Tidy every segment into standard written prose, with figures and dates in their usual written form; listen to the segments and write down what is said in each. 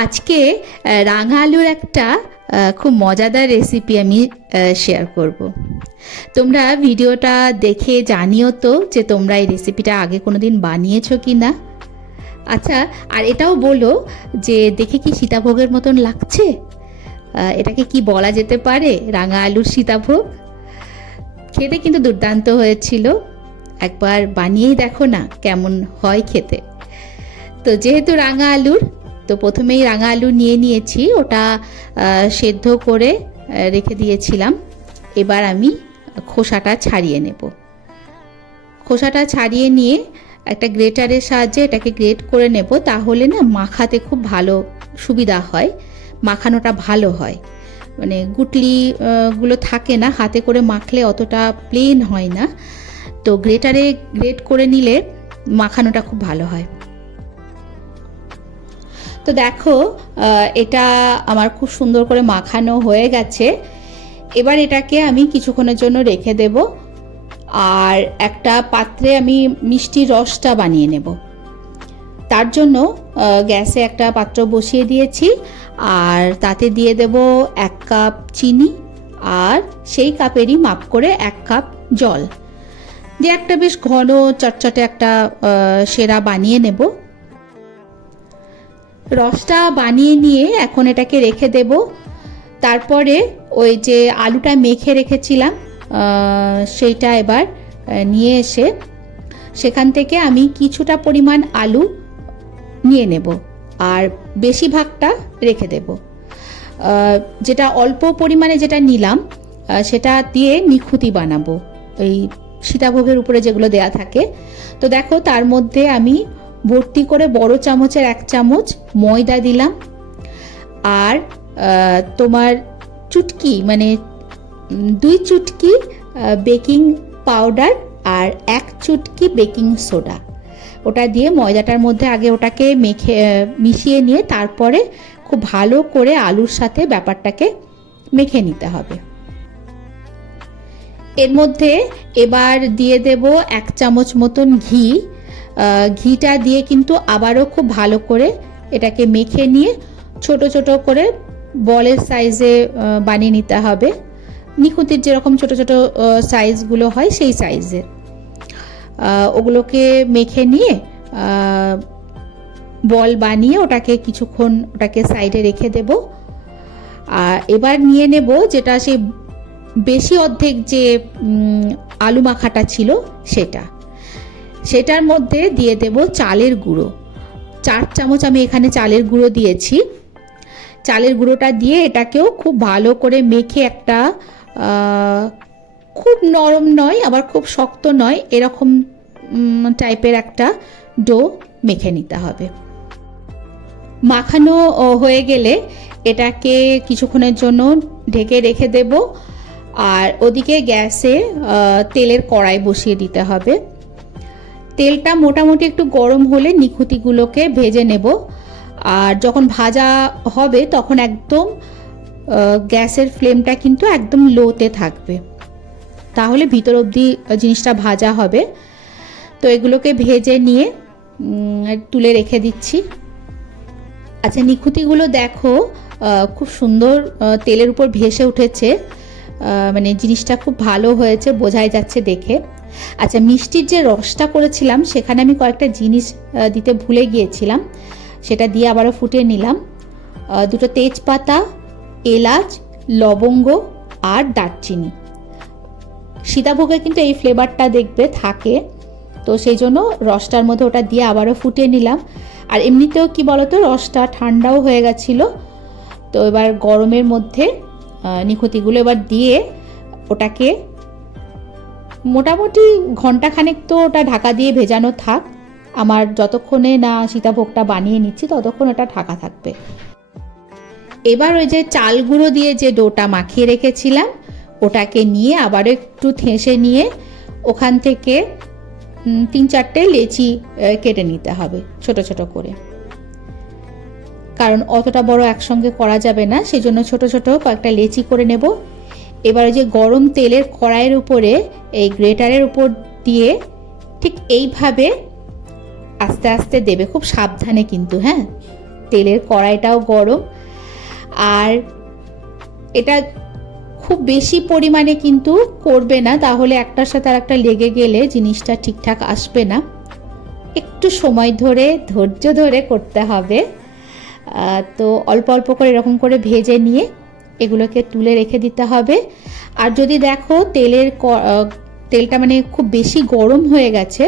আজকে রাঙা আলুর একটা খুব মজাদার রেসিপি আমি শেয়ার করব। তোমরা ভিডিওটা দেখে জানিও তো যে তোমরা এই রেসিপিটা আগে কোনো দিন বানিয়েছো কি না। আচ্ছা, আর এটাও বলো যে দেখে কি সীতাভোগের মতন লাগছে? এটাকে কি বলা যেতে পারে? রাঙা আলুর সীতাভোগ। খেতে কিন্তু দুর্দান্ত হয়েছিল, একবার বানিয়েই দেখো না কেমন হয় খেতে। তো যেহেতু রাঙা আলুর, তো প্রথমেই রাঙা আলু নিয়ে নিয়েছি, ওটা সেদ্ধ করে রেখে দিয়েছিলাম। এবার আমি খোসাটা ছাড়িয়ে নেব। খোসাটা ছাড়িয়ে নিয়ে একটা গ্রেটারের সাহায্যে এটাকে গ্রেট করে নেব, তাহলে না মাখাতে খুব ভালো সুবিধা হয়, মাখানোটা ভালো হয়। মানে গুটলি গুলো থাকে না, হাতে করে মাখলে অতটা প্লেন হয় না। তো গ্রেটারে গ্রেট করে নিলে মাখানোটা খুব ভালো হয়। তো দেখো এটা আমার খুব সুন্দর করে মাখানো হয়ে গেছে। এবার এটাকে আমি কিছুক্ষণের জন্য রেখে দেব, আর একটা পাত্রে আমি মিষ্টির রসটা বানিয়ে নেব। তার জন্য গ্যাসে একটা পাত্র বসিয়ে দিয়েছি, আর তাতে দিয়ে দেব 1 কাপ চিনি, আর সেই কাপেরই মাপ করে 1 কাপ জল দিয়ে একটা বেশ ঘন চটচটে একটা সেরা বানিয়ে নেব। রসটা বানিয়ে নিয়ে এখন এটাকে রেখে দেব। তারপরে ওই যে আলুটা মেখে রেখেছিলাম সেইটা এবার নিয়ে এসে সেখান থেকে আমি কিছুটা পরিমাণ আলু নিয়ে নেব, আর বেশিরভাগটা রেখে দেব। যেটা অল্প পরিমাণে যেটা নিলাম সেটা দিয়ে নিখুঁতি বানাবো, ওই সীতাভোগের উপরে যেগুলো দেয়া থাকে। তো দেখো তার মধ্যে আমি ভর্তি করে বড় চামচের 1 চামচ ময়দা দিলাম, আর তোমার চুটকি মানে 2 চুটকি বেকিং পাউডার আর 1 চুটকি বেকিং সোডা, ওটা দিয়ে ময়দাটার মধ্যে আগে ওটাকে মিশিয়ে নিয়ে তারপরে খুব ভালো করে আলুর সাথে ব্যাপারটাকে মেখে নিতে হবে। এর মধ্যে এবার দিয়ে দেব 1 চামচ মতন ঘি। ঘিটা দিয়ে কিন্তু আবারও খুব ভালো করে এটাকে মেখে নিয়ে ছোট ছোট করে বলের সাইজে বানিয়ে নিতে হবে, নিখুঁতির যেরকম ছোট ছোট সাইজগুলো হয় সেই সাইজে। ওগুলোকে মেখে নিয়ে বল বানিয়ে ওটাকে কিছুক্ষণ ওটাকে সাইডে রেখে দেব। আর এবার নিয়ে নেব যেটা সেই বেশি অর্ধেক যে আলু মাখাটা ছিল সেটার মধ্যে দিয়ে দেব চালের গুঁড়ো। 4 চামচ আমি এখানে চালের গুঁড়ো দিয়েছি। চালের গুঁড়োটা দিয়ে এটাকেও খুব ভালো করে মেখে একটা খুব নরম নয় আবার খুব শক্ত নয়, এরকম টাইপের একটা ডো মেখে নিতে হবে। মাখানো হয়ে গেলে এটাকে কিছুক্ষণের জন্য ঢেকে রেখে দেব, আর ওদিকে গ্যাসে তেলের কড়াই বসিয়ে দিতে হবে। তেলটা মোটামুটি একটু গরম হলে নিখুঁতিগুলোকে ভেজে নেব, আর যখন ভাজা হবে তখন একদম গ্যাসের ফ্লেমটা কিন্তু একদম লোতে থাকবে, তাহলে ভিতর অবধি জিনিসটা ভাজা হবে। তো এগুলোকে ভেজে নিয়ে তুলে রেখে দিচ্ছি। আচ্ছা, নিখুঁতিগুলো দেখো খুব সুন্দর তেলের উপর ভেসে উঠেছে, মানে জিনিসটা খুব ভালো হয়েছে, বোঝাই যাচ্ছে দেখে। আচ্ছা, মিষ্টির যে রসটা করেছিলাম সেখানে আমি কয়েকটা জিনিস দিতে ভুলে গিয়েছিলাম, সেটা দিয়ে আবারও ফুটিয়ে নিলাম। 2টো তেজপাতা, এলাচ, লবঙ্গ আর দারচিনি। সীতাভোগে কিন্তু এই ফ্লেভারটা দেখবে থাকে, তো সেই জন্য রসটার মধ্যে ওটা দিয়ে আবারও ফুটিয়ে নিলাম। আর এমনিতেও কি বলতো, রসটা ঠান্ডাও হয়ে গেছিলো। তো এবার গরমের মধ্যে নিখুঁতিগুলো এবার দিয়ে ওটাকে মোটামুটি ঘন্টাখানেক তো ওটা ঢাকা দিয়ে ভেজানো থাক। আমার যতক্ষণে না সীতাভোগটা বানিয়ে নিচ্ছি ততক্ষণ ওটা ঢাকা থাকবে। এবার ওই যে চাল গুঁড়ো দিয়ে যে ডোটা মাখিয়ে রেখেছিলাম ওটাকে নিয়ে আবার একটু থেঁসে নিয়ে ওখান থেকে 3-4টে লেচি কেটে নিতে হবে ছোট ছোট করে, কারণ অতটা বড় একসঙ্গে করা যাবে না, সেই জন্য ছোট ছোট কয়েকটা লেচি করে নেব। এবার যে গরম তেলের কড়াইয়ের উপরে এই গ্রেটারের উপর দিয়ে ঠিক এইভাবে আস্তে আস্তে দেবে, খুব সাবধানে কিন্তু, হ্যাঁ, তেলের কড়াইটাও গরম। আর এটা খুব বেশি পরিমাণে কিন্তু করবে না, তাহলে একটার সাথে আর একটা লেগে গেলে জিনিসটা ঠিকঠাক আসবে না। একটু সময় ধরে ধৈর্য ধরে করতে হবে। তো অল্প অল্প করে এরকম করে ভেজে নিয়ে এগুলোকে তুলে রেখে দিতে হবে। আর যদি দেখো তেলটা মানে খুব বেশি গরম হয়ে গেছে,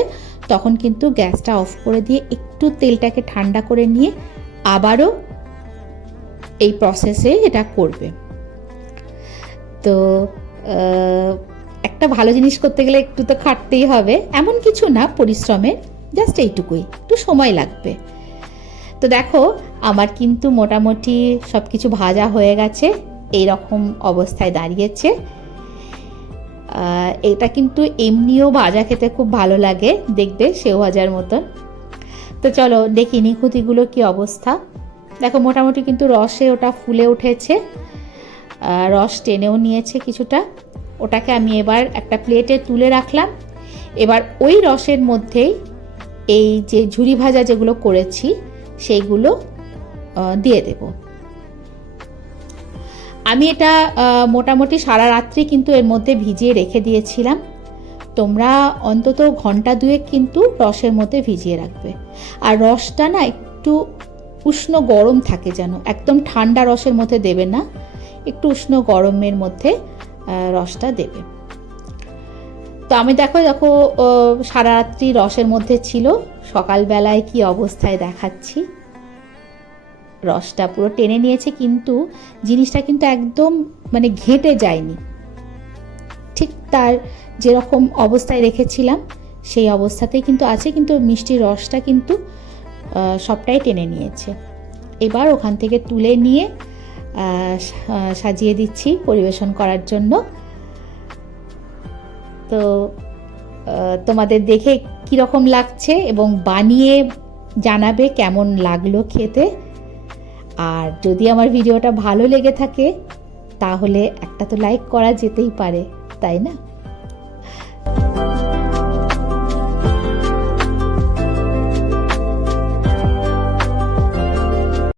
তখন কিন্তু গ্যাসটা অফ করে দিয়ে একটু তেলটাকে ঠান্ডা করে নিয়ে আবারও এই প্রসেসে এটা করবে। তো একটা ভালো জিনিস করতে গেলে একটু তো খাটতেই হবে, এমন কিছু না পরিশ্রমের, জাস্ট এইটুকুই, একটু সময় লাগবে। তো দেখো আমার কিন্তু মোটামুটি সব কিছু ভাজা হয়ে গেছে, এই রকম অবস্থায় দাঁড়িয়েছে। এটা কিন্তু এমনিও ভাজা খেতে খুব ভালো লাগে, দেখবে সেও ভাজার মতন। তো চলো দেখি নিখুঁতিগুলো কি অবস্থা। দেখো মোটামুটি কিন্তু রসে ওটা ফুলে উঠেছে, রস টেনেও নিয়েছে কিছুটা। ওটাকে আমি এবার একটা প্লেটে তুলে রাখলাম। এবার ওই রসের মধ্যেই এই যে ঝুরি ভাজা যেগুলো করেছি সেইগুলো দিয়ে দেব। আমি এটা মোটামুটি সারা রাত্রি কিন্তু এর মধ্যে ভিজিয়ে রেখে দিয়েছিলাম। তোমরা অন্তত ঘন্টা দুয়েক কিন্তু রসের মধ্যে ভিজিয়ে রাখবে। আর রসটা না একটু উষ্ণ গরম থাকে, যেন একদম ঠান্ডা রসের মধ্যে দেবে না, একটু উষ্ণ গরমের মধ্যে রসটা দেবে। তো আমি দেখো সারা রাত্রি রসের মধ্যে ছিল, সকালবেলায় কি অবস্থায় দেখাচ্ছি। রসটা পুরো টেনে নিয়েছে, কিন্তু জিনিসটা কিন্তু একদম মানে ঘেঁটে যায়নি, ঠিক তার যেরকম অবস্থায় রেখেছিলাম সেই অবস্থাতেই কিন্তু আছে, কিন্তু মিষ্টির রসটা কিন্তু সবটাই টেনে নিয়েছে। এবার ওখান থেকে তুলে নিয়ে সাজিয়ে দিচ্ছি পরিবেশন করার জন্য। তো তোমাদের দেখে কীরকম লাগছে এবং বানিয়ে জানাবে কেমন লাগলো খেতে। আর যদি আমার ভিডিওটা ভালো লেগে থাকে তাহলে একটা তো লাইক করা যেতেই পারে, তাই না?